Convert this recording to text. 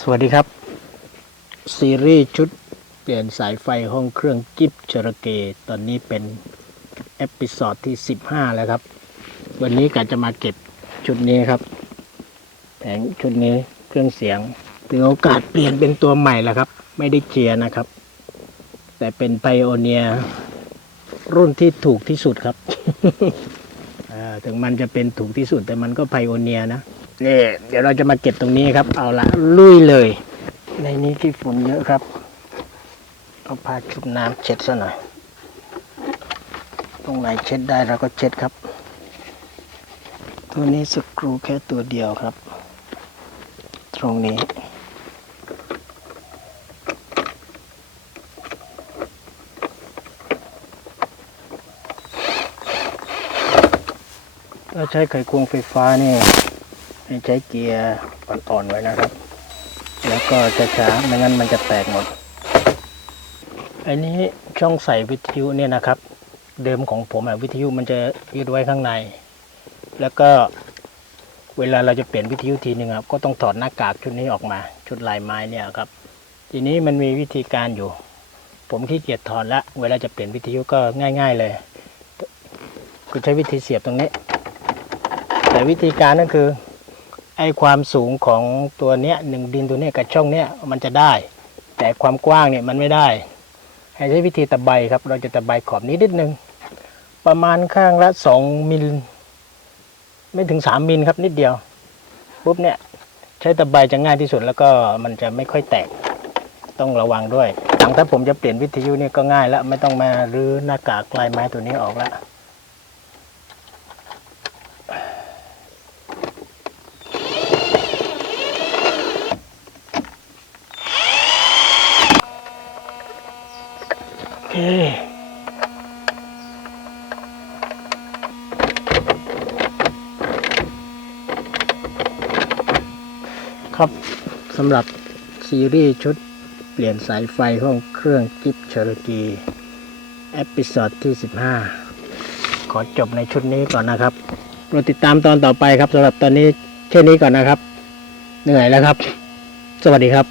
สวัสดีครับ ซีรีส์ชุดเปลี่ยนสายไฟห้องเครื่องกิฟเชร์เก ตอนนี้เป็นเอพิซอดที่ 15 แล้วครับ วันนี้กะจะมาเก็บชุดนี้ครับ แผงชุดนี้เครื่องเสียงถือโอกาสเปลี่ยนเป็นตัวใหม่แล้วครับ ไม่ได้เจียร์นะครับ แต่เป็นไพโอเนียรุ่นที่ถูกที่สุดครับถึงมันจะเป็นถูกที่สุดแต่มันก็ไพโอเนียนะ นี่เดี๋ยวเราจะมาเก็บตรงนี้ครับ เอาละลุยเลย ในนี้ที่ฝุ่นเยอะครับเอาผ้าชุบน้ำเช็ดซะหน่อย ตรงไหนเช็ดได้เราก็เช็ดครับ ตัวนี้สกรูแค่ตัวเดียวครับ ตรงนี้เราใช้ไขควงไฟฟ้านี่ ให้ใช้เกียร์อ่อนๆไว้นะครับ แล้วก็ช้าๆไม่งั้นมันจะแตกหมด อันนี้ช่องใส่วิทยุเนี่ยนะครับ เดิมของผมอะวิทยุมันจะยึดไว้ข้างใน แล้วก็เวลาเราจะเปลี่ยนวิทยุทีหนึ่งครับ ก็ต้องถอดหน้ากากชุดนี้ออกมา ชุดลายไม้เนี่ยครับ ทีนี้มันมีวิธีการอยู่ ผมขี้เกียจถอดละ เวลาจะเปลี่ยนวิทยุก็ง่าย ๆเลยก็ใช้วิธีเสียบตรงนี้ แต่วิธีการก็คือ ไอความสูงของตัวเนี้ยหนึ่งดินตัวเนี้ยกับช่องเนี้ยมันจะได้ แต่ความกว้างเนี่ยมันไม่ได้ให้ใช้วิธีตะไบครับ เราจะตะไบขอบนี้นิดนึงประมาณข้างละสองมิลไม่ถึงสามมิลครับนิดเดียวปุ๊บเนี่ยใช้ตะไบจะง่ายที่สุดแล้วก็มันจะไม่ค่อยแตกต้องระวังด้วยหลังถ้าผมจะเปลี่ยนวิทยุเนี่ยก็ง่ายแล้วไม่ต้องมารื้อหน้ากากลายไม้ตัวนี้ออกแล้ว เคครับสำหรับซีรีส์ชุดเปลี่ยนสายไฟห้องเครื่องกิฟเชอร์กีเอพิซอดที่ 15 ขอจบในชุดนี้ก่อนนะครับโปรดติดตามตอนต่อไปครับสำหรับตอนนี้แค่นี้ก่อนนะครับ เหนื่อยแล้วครับ สวัสดีครับ